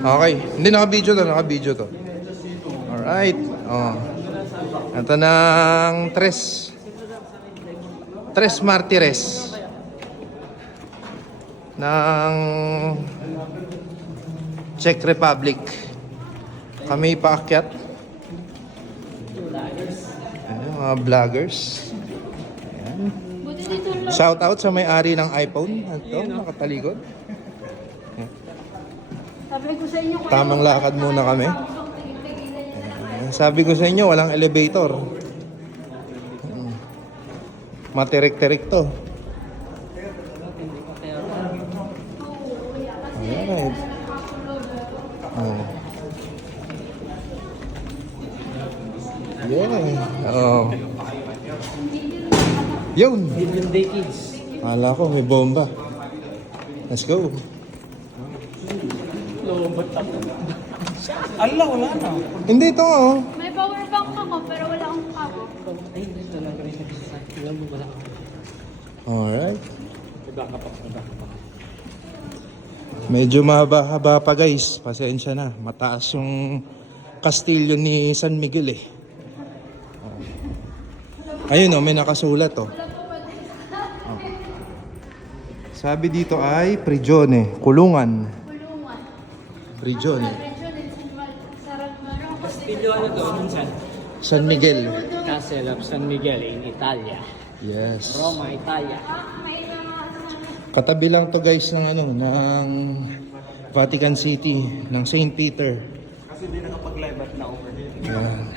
Okay. Hindi, naka-video to. Naka-video to. Alright. Oh. Ito ng Tres Martires. Ng Czech Republic. Kami paakyat. Ayan, mga vloggers. Ayan. Shout out sa may-ari ng iPhone. Ito, nakatalikod. Sabi ko sa inyo, Tamang lakad muna kami. Sabi ko sa inyo, walang elevator. Matirik-tirik to. Alright. Oh. Yeah. Oh. Yun. Million Day Kids. Akala ko may bomba. Let's go. Lobot ako. Allah, wala na. Hindi ito oh. may power bank ako pero wala akong kabo. Ay, hindi talaga rin sa alam mo wala. Alright. Backup ako. Medyo mahaba-haba pa guys. Pasensya na. Mataas yung kastilyo ni San Miguel eh. Ayun oh, may nakasulat oh. Sabi dito ay prigione, kulungan. Kulungan. Prigione. Castillo ano to? Minsan? San Miguel. Castle of San Miguel in Italia. Yes. Roma, Italia. Katabi lang to guys ng ano, ng Vatican City, ng St. Peter. Kasi hindi nakapag-live at na over here. Yan.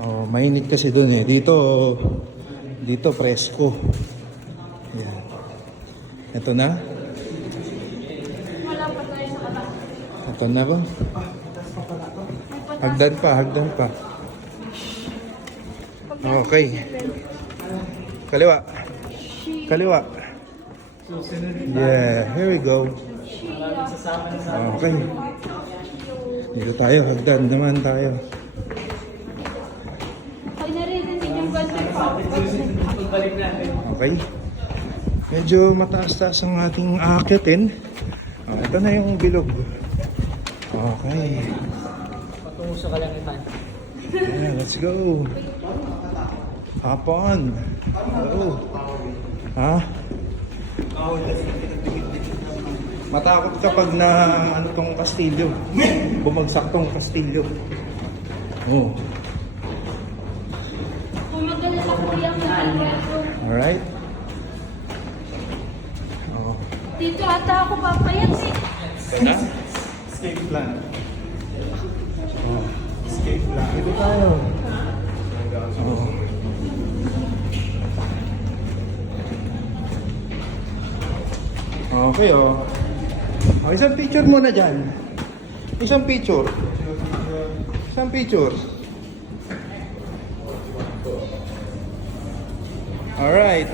Oh, mainit kasi doon eh. Dito presko. Yan. Ito na. Wala pa tayo sa kaba. Ito na ba? Hagdan pa. Okay. Kaliwa. Yeah, here we go. Okay. Dito tayo, hagdan naman tayo. Pag narinig yung ganito pa. Okay. Medyo mataas-taas ang ating aakyatin. Ito na yung bilog. Okay. Patungo sa kalangitan. Yeah, let's go. Hop on. Oh. Ha? Matakot kapag na ano tong kastilyo. Bumagsak tong kastilyo. Oh. Kumagal sa kuyang na. Alright. Oh. Dito ata ako papayat eh. Na? Escape plan. Oh. Escape plan. Dito tayo. Oh. Okay oh. Oh, isang picture muna dyan. Isang picture. Alright.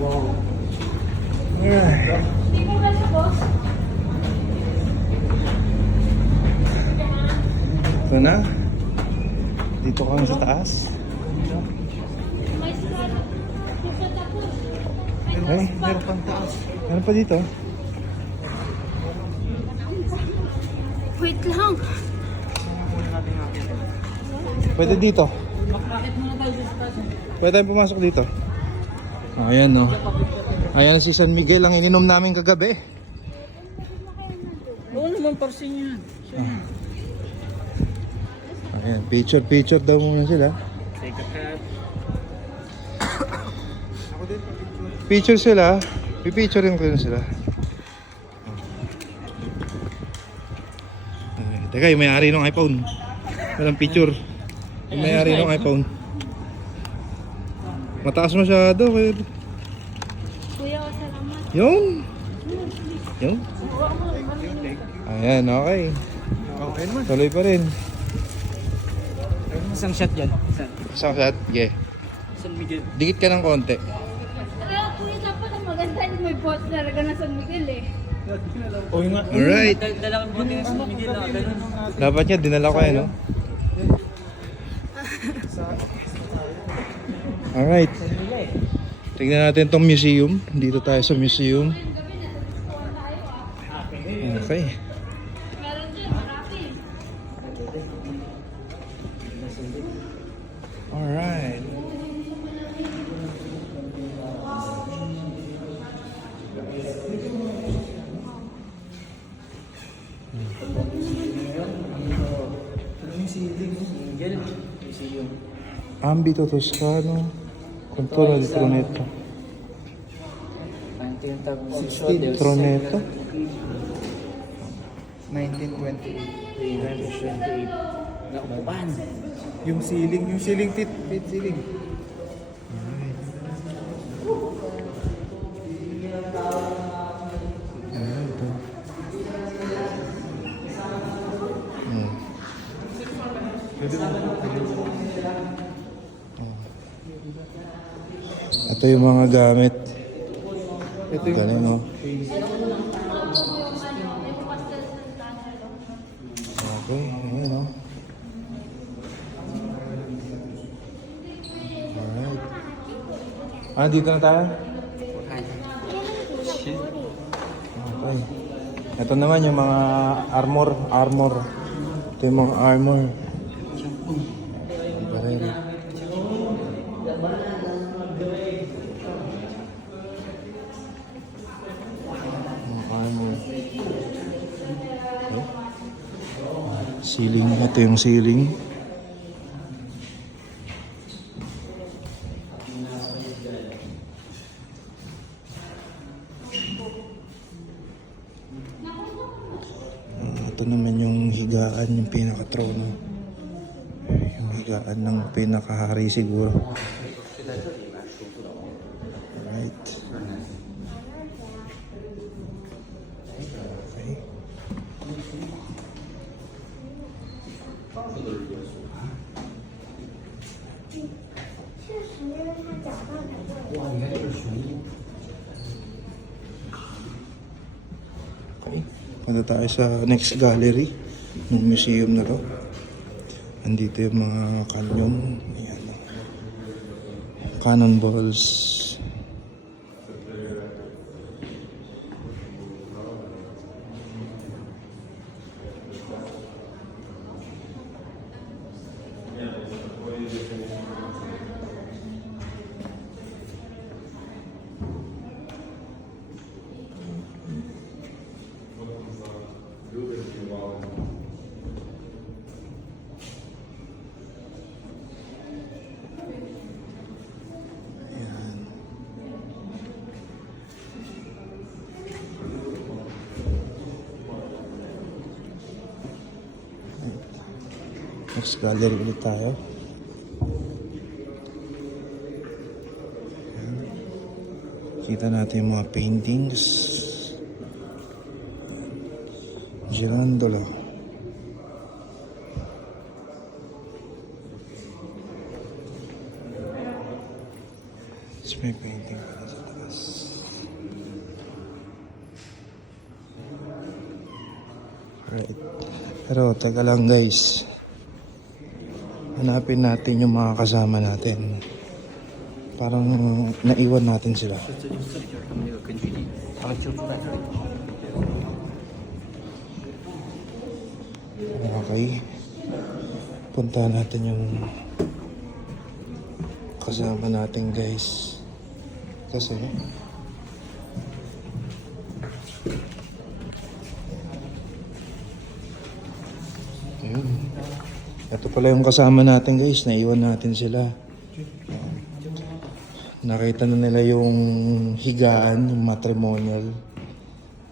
Wow. Alright. Hindi ko ba sa boss? Ito na. Dito kami sa taas. May scarlet. Dito tapos. Ay, meron pang taas. Meron pa dito. Wait lang. Pwede dito. Pwede tayong pumasok dito. Ayan no. Ayan si San Miguel ang ininom namin kagabi. Oo naman, parsin yan. Ayan, picture daw muna sila. Take a cat. Picture sila. Pipicturein ko yun sila. Teka, yung may-ari ng iPhone. Walang picture. Yung may-ari ng iPhone. Mataas masyado. Kuya, salamat. Yun. Ayan, okay. Tuloy pa rin. Isang shot dyan. Isang shot. Yeah. San Miguel. Dikit ka ng konti. Kaya kuya, dapat ang maganda may boss talaga na San Miguel eh. O yung nga. Alright. Dalawang buti ng San Miguel na ganun. Dapat niya, dinala ko no? Alright. Tingnan natin tong museum. Dito tayo sa museum. Okay. Meron din, marami. Alright. Miguel, museum. Ambito Toscano. Controllo di Tronetta. Tronetta. 1928. Naupuan. Yung ceiling tit ceiling. Ayan, ito. Hmm. Ito yung mga gamit. Ito yung Galing, no? Okay, ayan, no? Alright. Ah, dito na tayo? Okay. Ito naman yung mga armor. Ito yung mga armor. Barera. Mga armor. Okay. Ceiling. Ito yung ceiling. Ito naman yung higaan, yung pinaka-trono. Yung higaan ng pinakahari siguro. Alright. Okay. Okay. Punta tayo sa next gallery ng museum na to. Andito yung mga canyon. Ayan. Cannonballs. Next gallery ulit tayo. Ayan. Kita natin yung mga paintings. Girandola. Tapos may painting pa sa taas. Alright. Pero teka lang guys. Hanapin natin yung mga kasama natin. Parang naiwan natin sila. Okay. Punta natin yung kasama natin guys. Kasi ayun. Ito pala yung kasama natin guys, naiwan natin sila. Nakita na nila yung higaan, yung matrimonial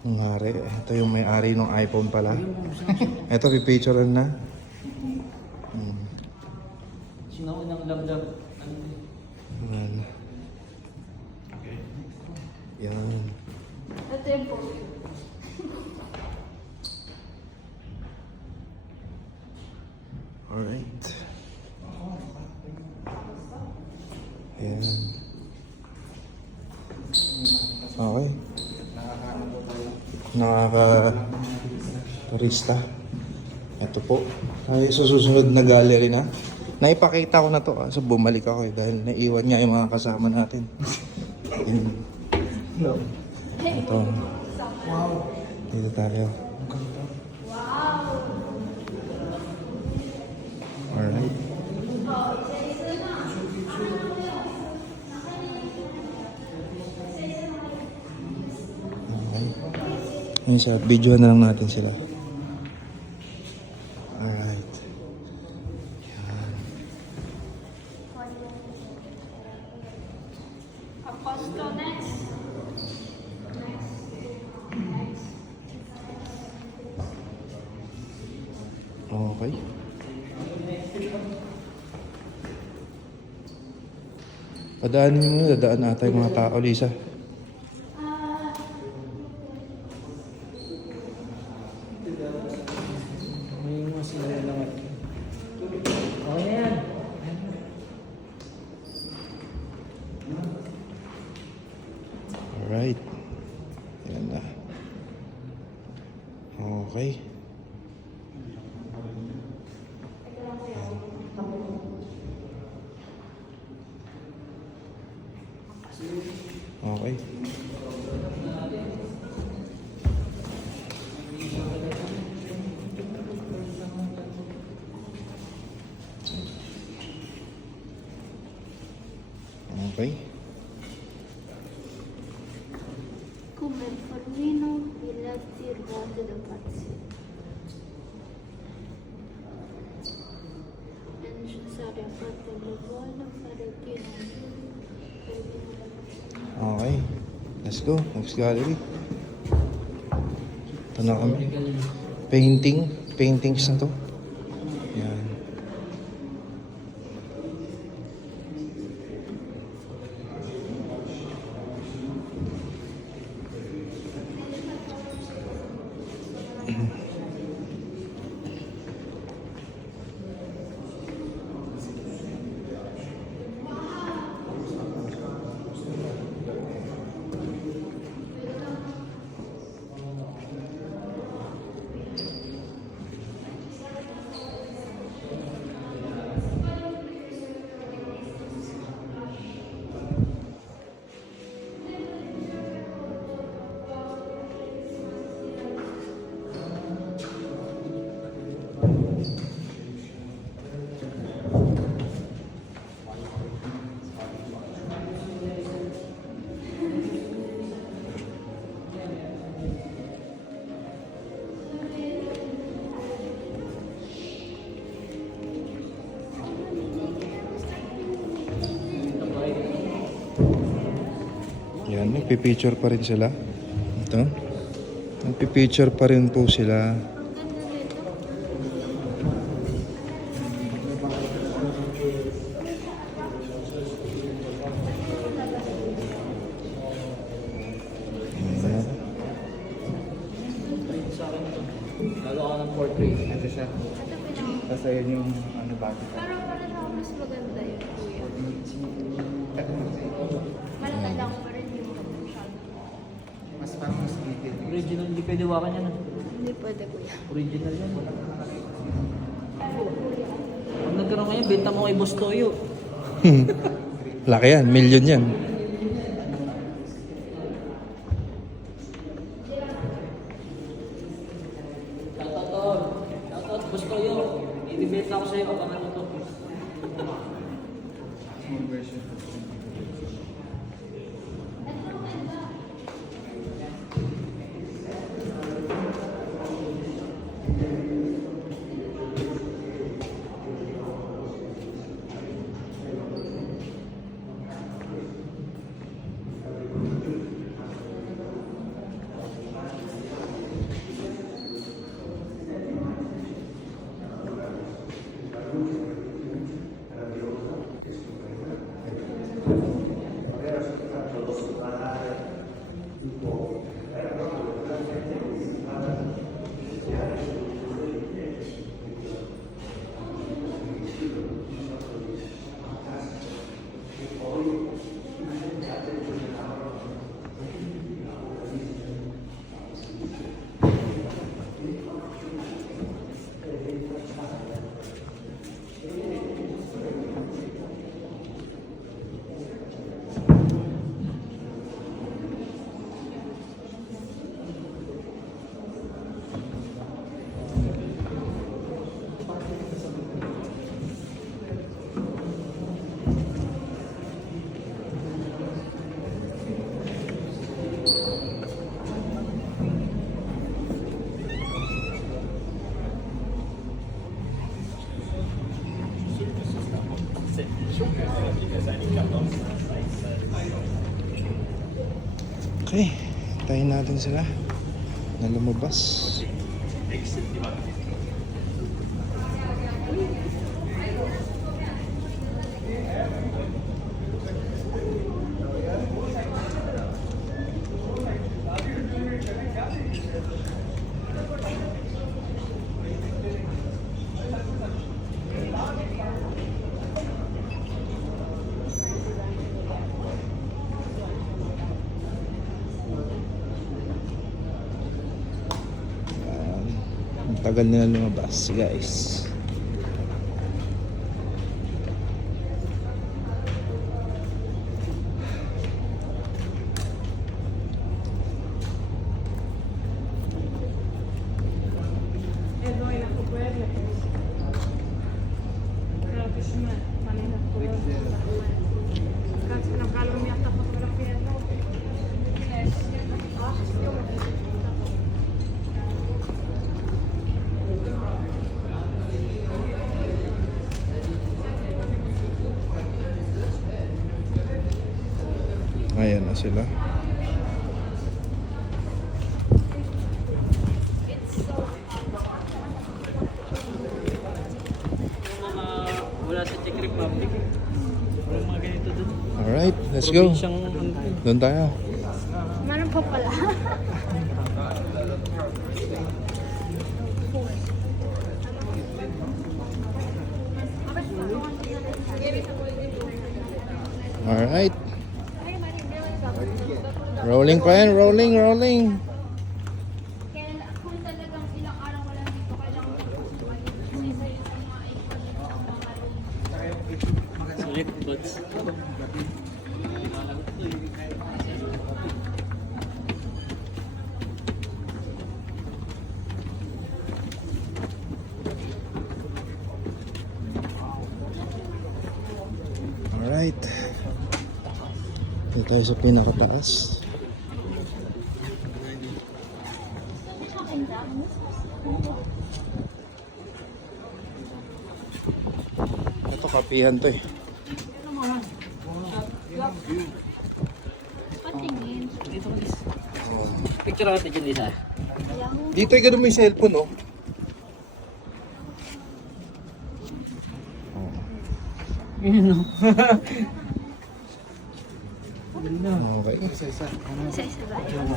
ng hari. Ito yung may-ari ng iPhone pala. Ito, pipicturean na. Sinaunang lamdam. Yan. Yan. Ito yung po. Alright. Ayan. Okay. Nakaka-turista. Ito po. Tayo sa susunod na gallery na. Naipakita ko na to so bumalik ako dahil naiwan nga yung mga kasama natin. natin. Ito. Dito tayo. Alright. Okay. Yun sa video na lang natin sila. Alright. Yan. Aposto next. Okay. Padaanin mo, dadaan ata yung mga tao, Lisa. May mga sila lang. Okay na yan. Alright. Yan na. Okay. Okay. Okay. Come il formino, i letti ruote da pazzi. È necessario abbattere il volo, fare il pieno. Okay. Let's go. Next gallery. Ito na kami. Painting. Paintings na to. Yan. Yan, nagpipicture pa rin sila. Ito. Nagpipicture pa rin po sila. Ayan. Sa akin ito. Lalo ka ng portrait. Ito siya. Tapos ayun yung ano bakit. Pero para na mas maganda yun, kuya. Ito Malatanda ko pa rin yung masyado. mas parang mas detail. Original, hindi pwede wakan yan. Hindi pwede, kuya. Original yan. Pag nagkaroon kayo, benta mo kay Boss Toyo. Laki yan. Million yan. Shoutout, Boss Toyo. Ibibenta ko sa'yo kapag ano to. Small version. Okay, tayo natin sila na lumabas. Ang tagal nila lumabas, guys. Ayan na sila. Wala sa Czech Republic. Walang mga ganito dun. Alright, let's go. Probinsyang Doon tayo. Meron pa pala. Alright. Rolling pa yan, rolling. Kaya kung talagang ilang araw wala dito, kailangan isa yun sa mga select buds. Alright. Dito tayo sa pinakataas. Ito, kapihan to eh. patingin. Dito ko dis. Picture natin dyan isa. Dito ay ganun mo yung cellphone, oh. Yun o. Okay. Isa-isa ba? Ayan,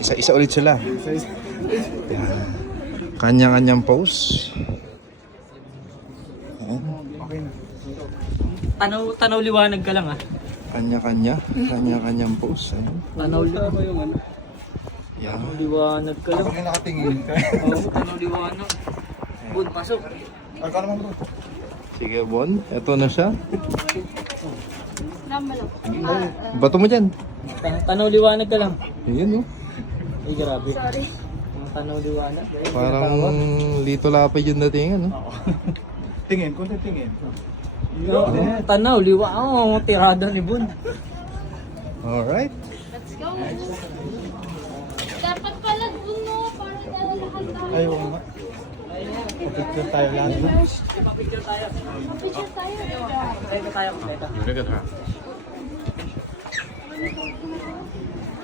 isa-isa ulit sila. Ayan. Kanya-kanyang pose. Ayan. Tanaw liwanag ka lang ah. Kanya-kanyang pose. Ayan. Tanaw Yan. liwanag ka lang. Kapag nakatingin ka. Oo, tanaw liwanag. Bud, pasok. Ka naman bro. Sige, Bon. Ito na siya. Namalo. Bato mo dyan. Tanaw liwanag ka lang. Ayan, oh. Ay, grabe. Sorry. Tanaw liwanag. Parang Lito Lapid yung datingan, no? Tingin, kunti tingin. Tanaw liwanag. Oo, tirada ni Bud. Alright. Let's go. Dapat pala dun, no? Para lahat tayo. Ayaw nga. Picture tayo lahat. Picture tayo. Picture tayo. Teka tayo. Teka.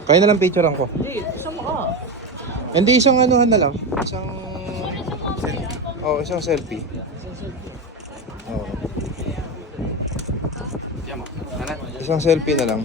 Kaya na lang picturean ko. Hindi, isa mo ah. Hindi, isang anuhan na lang. Isang selfie. Oh. Isang selfie na lang.